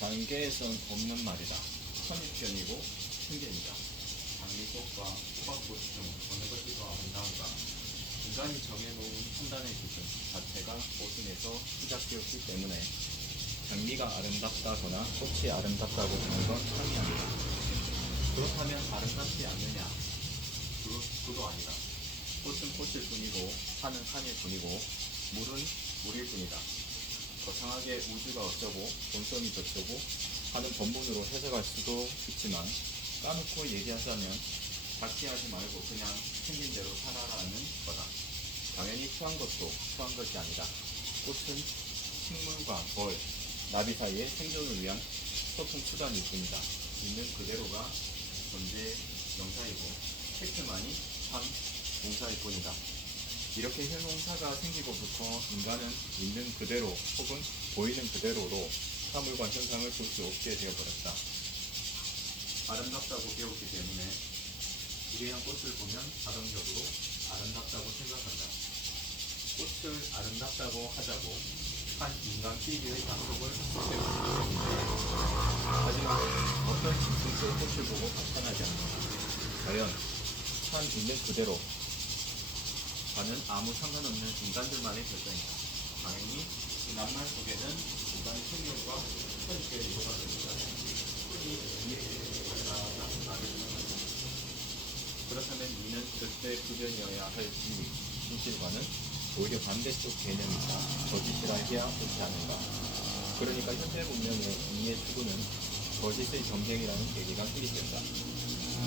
장계에선 없는 말이다. 선입견이고 편견이다. 장미꽃과 호박꽃 중 어느 것이 더 아름다운가? 인간이 정해놓은 판단의 기준 자체가 모순에서 시작되었기 때문에 장미가 아름답다거나 꽃이 아름답다고 하는 건 상이합니다. 그렇다면 아름답지 않느냐? 그도 아니다. 꽃은 꽃일 뿐이고 산은 산일 뿐이고 물은 물일 뿐이다. 거창하게 우주가 어쩌고 본성이 저쩌고 하는 본문으로 해석할 수도 있지만 까놓고 얘기하자면 작기하지 말고 그냥 생긴 대로 살아라는 거다. 당연히 추한 것도 추한 것이 아니다. 꽃은 식물과 벌, 나비 사이의 생존을 위한 소통 수단일 뿐이다. 있는 그대로가 존재의 명사이고 팩트만이 참 동사일 뿐이다. 이렇게 형용사가 생기고부터 인간은 있는 그대로 혹은 보이는 그대로로 사물과 현상을 볼 수 없게 되어버렸다. 아름답다고 배웠기 때문에 기괴한 꽃을 보면 자동적으로 아름답다고 생각한다. 꽃을 아름답다고 하자고 한 인간끼리의 약속을 세우기 때문에 하지만 어떤 짐승도 꽃을 보고 나타나지 않는다. 과연 산 있는 그대로 과는 아무 상관없는 인간들만의 결정이다. 당연히 이 낱말 속에는 인간의 생명과 현실의 요소가 됩니다. 흔히 이해하는 나를 그렇다면 이는 절대 불변이어야 할 진리, 진실과는 오히려 반대쪽 개념이다. 거짓이라 해야 옳지 않은가. 그러니까 현대 문명의 이의 추구는 거짓의 경쟁이라는 얘기가 생기된다.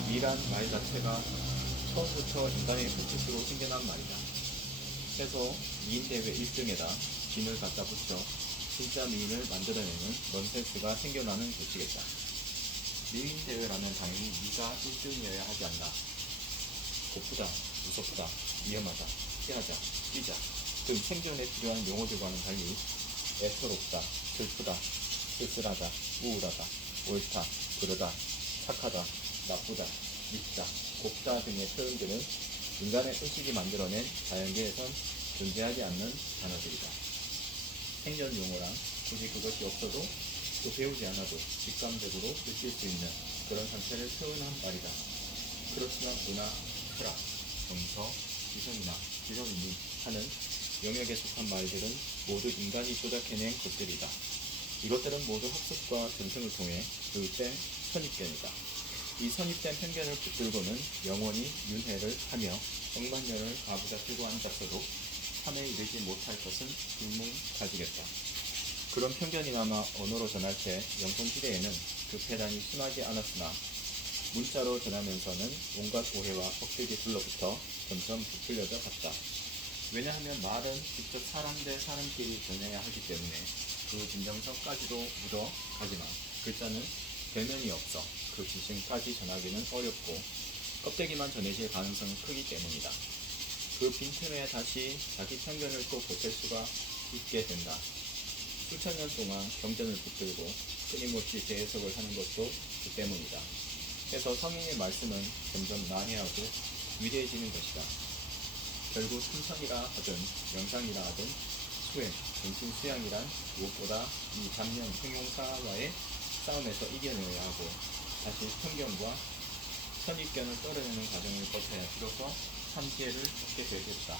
미란 말 자체가 처음부터 인간의 호기심으로 생겨난 말이다. 해서 미인대회 1등에다 진을 갖다 붙여 진짜 미인을 만들어내는 넌센스가 생겨나는 것이겠다. 미인대회라면 당연히 네가 1등이어야 하지 않나. 고프다, 무섭다, 위험하다, 피하자, 뛰자 등 생존에 필요한 용어들과는 달리 애처롭다, 슬프다, 쓸쓸하다, 우울하다, 옳다, 그러다, 착하다, 나쁘다, 밉다, 곱다 등의 표현들은 인간의 의식이 만들어낸 자연계에선 존재하지 않는 단어들이다. 생존 용어랑 굳이 그것이 없어도 또 배우지 않아도 직감적으로 느낄 수 있는 그런 상태를 표현한 말이다. 그렇지만 문화, 철학, 정서, 지성이나 지성이니 하는 영역에 속한 말들은 모두 인간이 조작해낸 것들이다. 이것들은 모두 학습과 전승을 통해 교육된 선입견이다. 이 선입된 편견을 붙들고는 영원히 윤회를 하며 억만년을 가부잡히고 앉았어도 산에 이르지 못할 것은 불문가지겠다. 그런 편견이나마 언어로 전할 때 영성시대에는 그 폐단이 심하지 않았으나 문자로 전하면서는 온갖 오해와 억측이 둘러붙어 점점 부풀려져 갔다. 왜냐하면 말은 직접 사람 대 사람끼리 전해야 하기 때문에 그 진정성까지도 묻어 가지만 글자는 대면이 없어 그 진심까지 전하기는 어렵고 껍데기만 전해질 가능성이 크기 때문이다. 그 빈틈에 다시 자기 편견을 또 보탤 수가 있게 된다. 수천 년 동안 경전을 붙들고 끊임없이 재해석을 하는 것도 그 때문이다. 해서 성인의 말씀은 점점 난해하고 위대해지는 것이다. 결국 참선이라 하든 명상이라 하든 수행, 정신 수양이란 무엇보다 이 잡념, 형용사와의 싸움에서 이겨내야 하고 다시 편견과 선입견을 떨어내는 과정을 거쳐야 비로소 참지혜를 얻게 되겠다.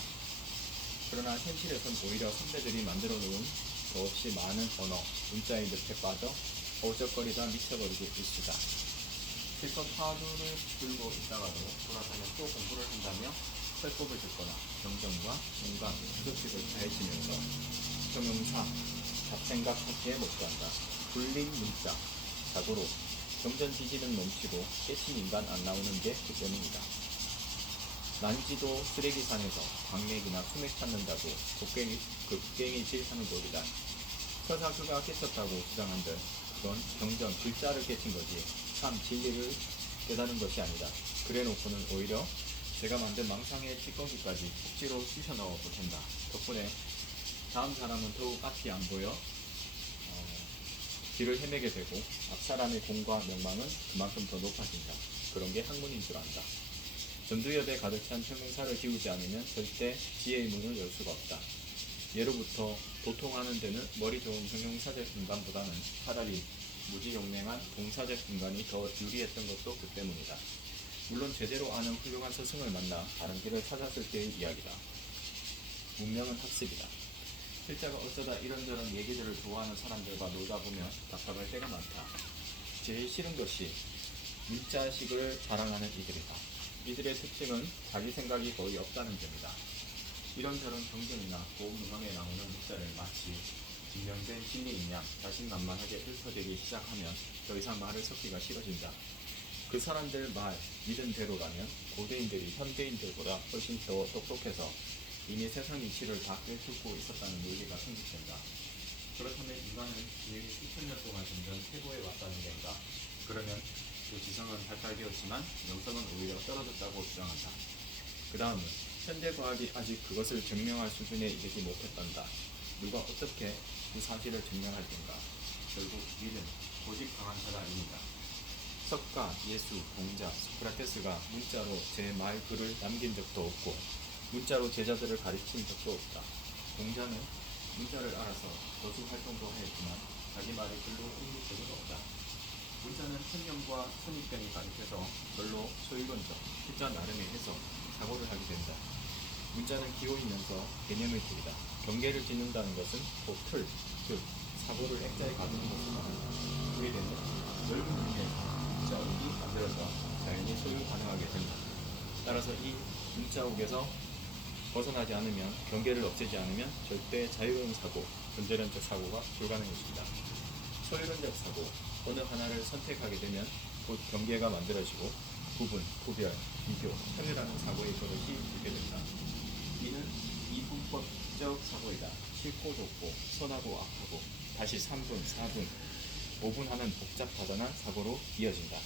그러나 현실에선 오히려 선배들이 만들어 놓은 더없이 많은 언어, 문자의 늪에 빠져 어적거리다 미쳐버리고 있으다. 실컷 화두를 들고 있다가도 돌아서면 또 공부를 한다며 설법을 듣거나 정정과 공감, 수급식을 다해지면서 형용사, 잡생각하기에 못한다. 불린 문자, 자고로 경전 지지는 멈추고 깨친 인간 안 나오는 게 그 때문이다. 난지도 쓰레기산에서 광맥이나 수맥 찾는다고 극갱이질 하는 도리다. 서사수가 깨쳤다고 주장한들 그건 경전 글자를 깨친 거지 참 진리를 깨달은 것이 아니다. 그래놓고는 오히려 제가 만든 망상의 찌꺼기까지 억지로 쑤셔 넣어 보탠다. 덕분에 다음 사람은 더욱 앞이 안 보여 길을 헤매게 되고 앞 사람의 공과 명망은 그만큼 더 높아진다. 그런 게 학문인 줄 안다. 전두엽에 가득 찬 형용사를 지우지 않으면 절대 지혜의 문을 열 수가 없다. 예로부터 도통하는 데는 머리 좋은 형용사적 인간보다는 차라리 무지용맹한 동사적 인간이 더 유리했던 것도 그 때문이다. 물론 제대로 아는 훌륭한 스승을 만나 다른 길을 찾았을 때의 이야기다. 문명은 학습이다. 필자가 어쩌다 이런저런 얘기들을 좋아하는 사람들과 놀다 보면 답답할 때가 많다. 제일 싫은 것이 문자식을 자랑하는 이들이다. 이들의 특징은 자기 생각이 거의 없다는 점이다. 이런저런 경전이나 고문헌에 나오는 문자를 마치 증명된 진리인 양 자신만만하게 읊어대기 시작하면 더 이상 말을 섞기가 싫어진다. 그 사람들 말 믿은 대로라면 고대인들이 현대인들보다 훨씬 더 똑똑해서 이미 세상 이치를 다 꿰뚫고 있었다는 논리가 성립된다. 그렇다면 인간은 이미 수천 년 동안 점점 퇴보해 왔다는 건가? 그러면 그 지성은 발달되었지만 영성은 오히려 떨어졌다고 주장한다. 그 다음은 현대 과학이 아직 그것을 증명할 수준에 이르지 못했단다. 누가 어떻게 그 사실을 증명할 텐가? 결국 믿음, 고집 강한 자가 아닙니다. 석가, 예수, 공자, 소크라테스가 문자로 제 말 글을 남긴 적도 없고 문자로 제자들을 가르친 적도 없다. 공자는 문자를 알아서 거수 활동도 하였지만 자기 말을 글로 옮긴 적은 없다. 문자는 천년과 선입견이 가득해서 별로 소유론적, 필자 나름의 해석, 사고를 하게 된다. 문자는 기호이면서 개념의 틀이다. 경계를 짓는다는 것은 곧 틀, 즉 사고를 액자에 가두는 것을 말한다. 그에 되면 넓은 의미의 문자옥이 만들어져 자연히 소유 가능하게 된다. 따라서 이 문자옥에서 벗어나지 않으면, 경계를 없애지 않으면 절대 자유로운 사고, 존재론적 사고가 불가능해집니다. 소유론적 사고, 어느 하나를 선택하게 되면 곧 경계가 만들어지고 구분, 구별, 비교, 편애라는 사고의 버릇이 있게 된다. 이는 이분법적 사고이다. 싫고 좋고, 선하고 악하고, 다시 3분, 4분, 5분 하는 복잡다단한 사고로 이어진다.